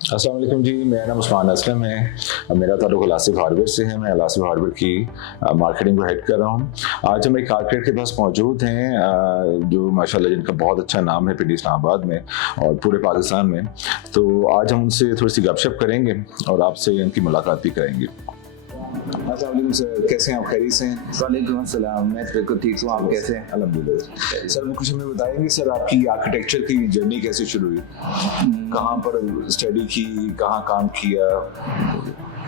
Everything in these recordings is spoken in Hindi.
अस्सलाम वालेकुम जी, मेरा नाम उस्मान असलम है। मेरा ताल्लुक अलासिफ हार्डवेयर से है। मैं अलासिफ हार्डवेयर की मार्केटिंग को हेड कर रहा हूँ। आज हम एक आर्किटेक्ट के पास मौजूद हैं जो माशाल्लाह जिनका बहुत अच्छा नाम है पिंडी इस्लामाबाद में और पूरे पाकिस्तान में। तो आज हम उनसे थोड़ी सी गपशप करेंगे और आपसे उनकी मुलाकात भी करेंगे। अस्सलाम वालेकुम सर, कैसे हैं आप? खैरियत से हैं? वालेकुम अस्सलाम, मैं बिल्कुल ठीक हूँ। आप कैसे हैं? अल्हम्दुलिल्लाह। सर कुछ हमें बताएंगे सर आपकी आर्किटेक्चर की जर्नी कैसे शुरू हुई? कहाँ पर स्टडी की, कहाँ काम किया?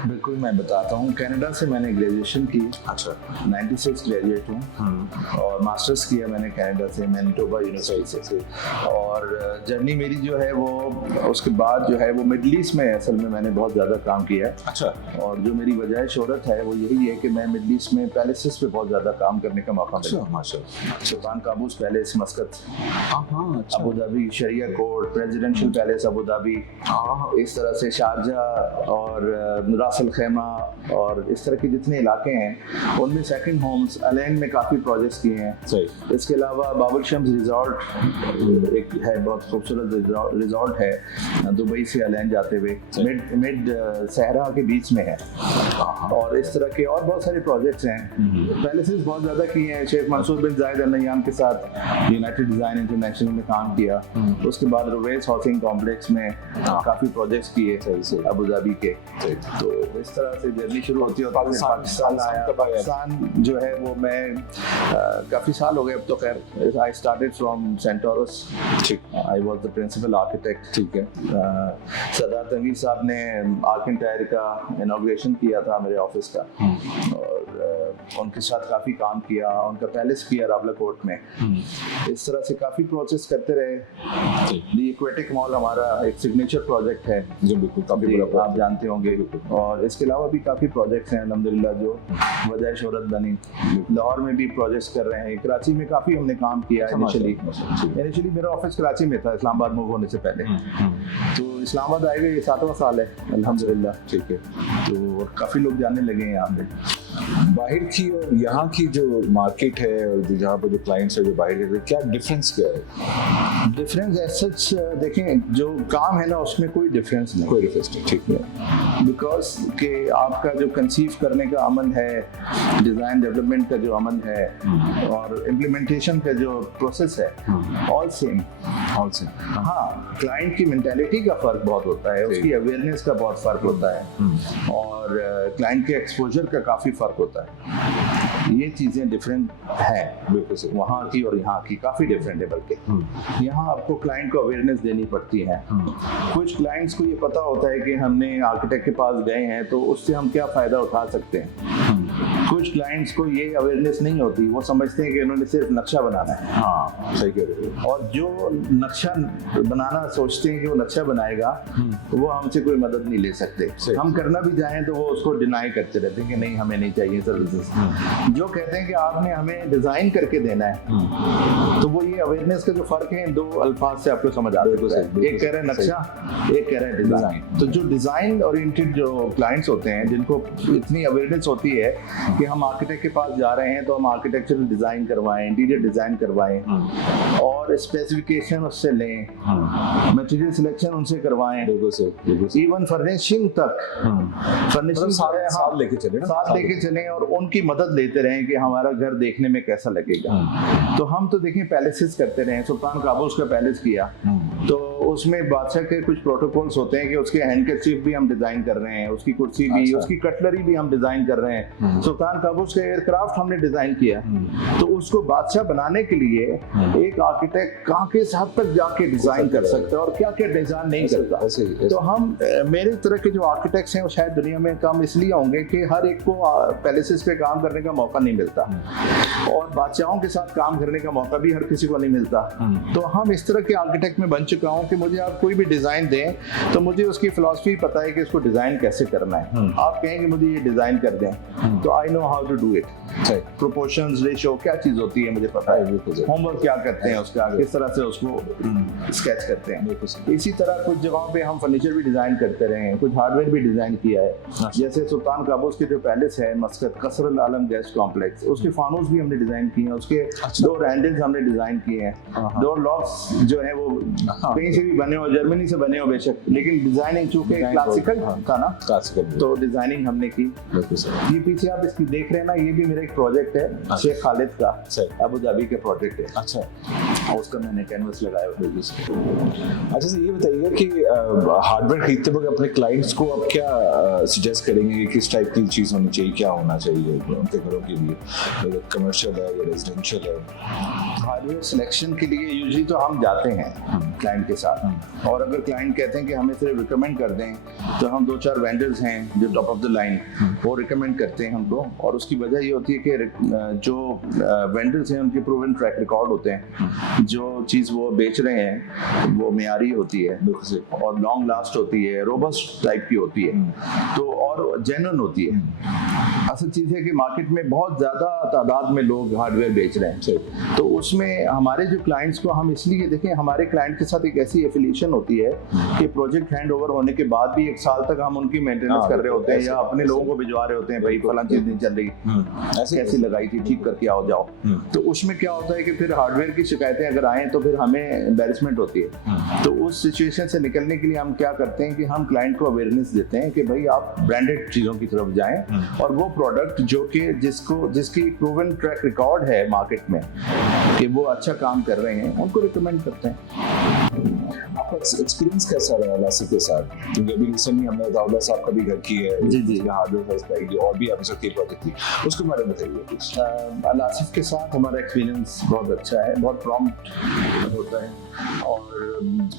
बिल्कुल मैं बताता हूँ। कनाडा से मैंने ग्रेजुएशन की। अच्छा। 96 ग्रेजुएट हूँ और मास्टर्स किया मैंने कनाडा से, मैनिटोबा यूनिवर्सिटी से। और जर्नी मेरी जो है वो उसके बाद जो है वो मिडल ईस्ट में असल में मैंने बहुत ज़्यादा काम किया है। अच्छा। और जो मेरी वजह शोहरत है वो यही है कि मैं मिडल ईस्ट में पैलेसेस पे बहुत ज़्यादा काम करने का मौका मिला। माशाल्लाह। सुल्तान काबूस पैलेस मस्कत, अच्छा। Abu Dhabi Sharia court, presidential palace Abu Dhabi, इस तरह से शारजाह और रासल खैमा और इस तरह के जितने इलाके हैं उनमें सेकंड होम्स अलैन में काफ़ी प्रोजेक्ट्स किए हैं। सही। इसके अलावा बाबुल शम्स रिजॉर्ट एक है, बहुत खूबसूरत रिजॉर्ट है दुबई से अलैन जाते हुए, मिड सहरा के बीच में है। और इस तरह के और बहुत सारे प्रोजेक्ट्स हैं। पैलेसेस बहुत ज़्यादा किए हैं। शेख मंसूर बिन जायद अल नह्यान के साथ यूनाइटेड डिज़ाइन इंटरनेशनल में काम किया। उसके बाद रुवैस हाउसिंग कॉम्प्लेक्स में काफ़ी प्रोजेक्ट्स किए अबू धाबी के। तो इस तरह से जर्नी शुरू होती है। पाकिस्तान आया। पाकिस्तान जो है वो मैं काफ़ी साल हो गए अब तो। खैर आई स्टार्टेड फ्रॉम सेंटोरस। ठीक। I was the principal architect. ठीक है। सरदार तनवीर साहब ने आर्किटेक्ट का इनॉग्रेशन किया था मेरे ऑफिस का और उनके साथ काफ़ी काम किया। उनका पैलेस किया रावला कोर्ट में। इस तरह से काफ़ी प्रोसेस करते रहे। दी एक्वेटिक मॉल हमारा एक सिग्नेचर प्रोजेक्ट है जो बिल्कुल काफ़ी बड़ा आप जानते होंगे। और इसके अलावा भी काफ़ी प्रोजेक्ट्स हैं अल्हम्दुलिल्लाह जो वजह शोहरत बनी। लाहौर में भी प्रोजेक्ट्स कर रहे हैं। कराची में काफ़ी हमने काम किया इनिशियली मेरा ऑफिस कराची में था इस्लामाबाद मूव होने से पहले। तो इस्लामाबाद आए हुए 7वां साल है अल्हम्दुलिल्लाह। ठीक है। तो काफ़ी लोग जाने लगे हैं यहाँ पे। बाहर की और यहाँ की जो मार्केट है और जो जहाँ पर जो क्लाइंट्स है जो बाहर के, क्या डिफरेंस क्या है? डिफरेंस ऐसा देखें जो काम है ना उसमें कोई डिफरेंस नहीं। कोई डिफरेंस नहीं। ठीक है। बिकॉज कि आपका जो कंसीव करने का अमल है, डिज़ाइन डेवलपमेंट का जो अमल है और इम्प्लीमेंटेशन का जो प्रोसेस है ऑल सेम। हाँ, क्लाइंट की मेंटालिटी का फ़र्क बहुत होता है, उसकी अवेयरनेस का बहुत फ़र्क होता है और क्लाइंट के एक्सपोजर का काफ़ी फ़र्क होता है। ये चीज़ें डिफरेंट हैं बिल्कुल से, वहाँ की और यहाँ की काफ़ी डिफरेंट है। बल्कि यहाँ आपको क्लाइंट को अवेयरनेस देनी पड़ती है। कुछ क्लाइंट्स को ये पता होता है कि हमने आर्किटेक्ट के पास गए हैं तो उससे हम क्या फ़ायदा उठा सकते हैं। कुछ क्लाइंट्स को ये अवेयरनेस नहीं होती, वो समझते हैं कि उन्होंने सिर्फ नक्शा बनाना है। हाँ, सही कह रहे हो। और जो नक्शा बनाना सोचते हैं कि वो नक्शा बनाएगा वो हमसे कोई मदद नहीं ले सकते। हम करना भी चाहें तो वो उसको डिनाई करते रहते हैं कि नहीं हमें नहीं चाहिए सर्विसेज। जो कहते हैं कि आपने हमें डिज़ाइन करके देना है, तो वो ये अवेयरनेस का जो फ़र्क है इन दो अल्फाज से आपको समझ आ सकता है। एक कह रहे हैं नक्शा, एक कह रहे हैं डिज़ाइन। तो जो डिज़ाइन ओरिएंटेड जो क्लाइंट्स होते हैं जिनको इतनी अवेयरनेस होती है कि हम आर्किटेक्ट के पास जा रहे हैं तो हम आर्किटेक्चरल डिज़ाइन करवाएं, इंटीरियर डिज़ाइन करवाएं और स्पेसिफिकेशन उससे लें, मटेरियल सिलेक्शन उनसे करवाएं, इवन फर्निशिंग तक। फर्निशिंग साथ लेके चलें और उनकी मदद लेते रहें कि हमारा घर देखने में कैसा लगेगा। तो हम तो देखें पैलेसेस करते रहे। सुल्तान काबूस का पैलेस किया तो उसमें बादशाह के कुछ प्रोटोकॉल्स होते हैं कि उसके हैंडकरचीफ भी हम डिज़ाइन कर रहे हैं, उसकी कुर्सी भी, उसकी कटलरी भी हम डिज़ाइन कर रहे हैं। सुल्तान काबूस का एयरक्राफ्ट हमने डिज़ाइन किया तो उसको बादशाह बनाने के लिए एक आर्किटेक्ट कहाँ के हद तक जाके डिज़ाइन कर सकता है और क्या क्या डिज़ाइन नहीं करता। तो हम मेरे तरह के जो आर्किटेक्ट्स हैं वो शायद दुनिया में कम इसलिए होंगे कि हर एक को पैलेसेस पे काम करने का मौका नहीं मिलता और बादशाहों के साथ काम करने का मौका भी हर किसी को नहीं मिलता। तो हम इस तरह के आर्किटेक्ट में बन चुका हूँ कि मुझे आप कोई भी डिज़ाइन दें तो मुझे उसकी फिलॉसफी पता है कि इसको डिज़ाइन कैसे करना है। आप कहेंगे मुझे ये डिज़ाइन कर दें तो I know how to do it. Proportions, ratio क्या चीज होती है मुझे पता है, होमवर्क क्या करते हैं उसका, किस तरह से उसको स्केच करते हैं। इसी तरह कुछ जगहों पे हम फर्नीचर भी डिजाइन करते रहे हैं, कुछ हार्डवेयर भी डिजाइन किया है। जैसे सुल्तान काबूस के जो पैलेस है मस्कत, कसरल आलम गेस्ट कॉम्प्लेक्स, उसके फानूस भी हमने डिजाइन किए हैं, उसके 2 रैंडल्स हमने डिजाइन किए हैं, डोर लॉक्स जो है वो कहीं से भी बने हो, जर्मनी से बने हो बेशक, लेकिन डिजाइनिंग चूंकि क्लासिकल था ना, क्लासिकल तो डिजाइनिंग हमने की। ये पीछे आप इसकी देख रहे हैं ना, ये भी मेरा एक प्रोजेक्ट है शेख खालिद का, अबू धाबी के प्रोजेक्ट है। अच्छा, उसका मैंने कैनवस लगाया हुआ है। अच्छा सर, ये बताइए कि हार्डवेयर खरीदते वक्त अपने क्लाइंट्स को आप क्या सजेस्ट करेंगे कि किस टाइप की चीज़ होनी चाहिए, क्या होना चाहिए उनके घरों के लिए, कमर्शियल है या रेजिडेंशियल है? हार्डवेयर सिलेक्शन के लिए यूजुअली तो हम जाते हैं क्लाइंट के साथ, और अगर क्लाइंट कहते हैं कि हमें सिर्फ रिकमेंड कर दें, तो हम 2-4 वेंडर्स हैं जो टॉप ऑफ द लाइन वो रिकमेंड करते हैं हमको। और उसकी वजह ये होती है कि जो वेंडर्स हैं उनके प्रूवन ट्रैक रिकॉर्ड होते हैं, जो चीज़ वो बेच रहे हैं वो मियारी होती है और लॉन्ग लास्ट होती है, रोबस्ट टाइप की होती है, तो और जेन्युइन होती है। असल चीज़ है कि मार्केट में बहुत ज़्यादा तादाद में लोग हार्डवेयर बेच रहे हैं, तो उसमें हमारे जो क्लाइंट्स को हम इसलिए देखें, हमारे क्लाइंट के साथ एक ऐसी एफिलिएशन होती है कि प्रोजेक्ट हैंड ओवर होने के बाद भी 1 साल तक हम उनकी मेंटेनेंस कर रहे होते हैं, या अपने लोगों को भिजवा रहे होते हैं, भाई फलां चीज़ नहीं चल रही, ऐसी लगाई थी, ठीक करके आओ जाओ। तो उसमें क्या होता है कि फिर हार्डवेयर की शिकायतें अगर आएँ तो फिर हमें एम्बैरेसमेंट होती है। तो उस सिचुएशन से निकलने के लिए हम क्या करते हैं कि हम क्लाइंट को अवेयरनेस देते हैं कि भाई आप ब्रांडेड चीज़ों की तरफ जाएं, और वो प्रोडक्ट जो कि जिसकी प्रूवन ट्रैक रिकॉर्ड है मार्केट में कि वो अच्छा काम कर रहे हैं, उनको रिकमेंड करते हैं। आपका एक्सपीरियंस कैसा रहा अलासिफ के साथ? क्योंकि अभी रिसेंटली हमने दाऊदा साहब का भी घर की है, जी हार्डवेयर हाउस का की, और भी आपके साथ कई प्रोजेक्ट थी, उसके बारे में बताइए कुछ। अलासिफ के साथ हमारा एक्सपीरियंस बहुत अच्छा है, बहुत प्रॉम्प्ट होता है, और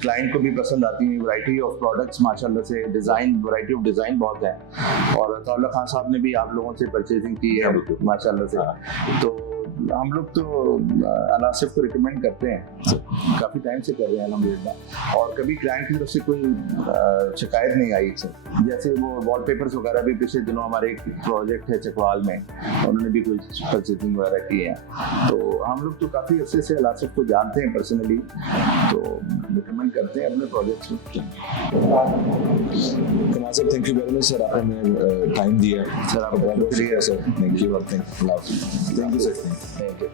क्लाइंट को भी पसंद आती है। वैरायटी ऑफ प्रोडक्ट्स माशाल्लाह से, डिज़ाइन, वैरायटी ऑफ डिज़ाइन बहुत है, और अताउल्लाह खान साहब ने भी आप लोगों से परचेजिंग की है माशाल्लाह से। तो हम लोग तो अलासिफ को रिकमेंड करते हैं, काफ़ी टाइम से कर रहे हैं अल्हम्दुलिल्लाह, और कभी क्लाइंट की तरफ से कोई शिकायत नहीं आई। जैसे वो वॉलपेपर्स वगैरह भी पिछले दिनों हमारे एक प्रोजेक्ट है चकवाल में, उन्होंने भी कोई परचेजिंग वगैरह की है। तो हम लोग तो काफ़ी अर्से से अलासिफ को जानते हैं पर्सनली, तो रिकमेंड करते हैं अपने प्रोजेक्ट्स को। कमाल sir, thank you very much sir, आपने हमें टाइम दिया सर। आपका बहुत शुक्रिया sir, thank you sir. Thank you.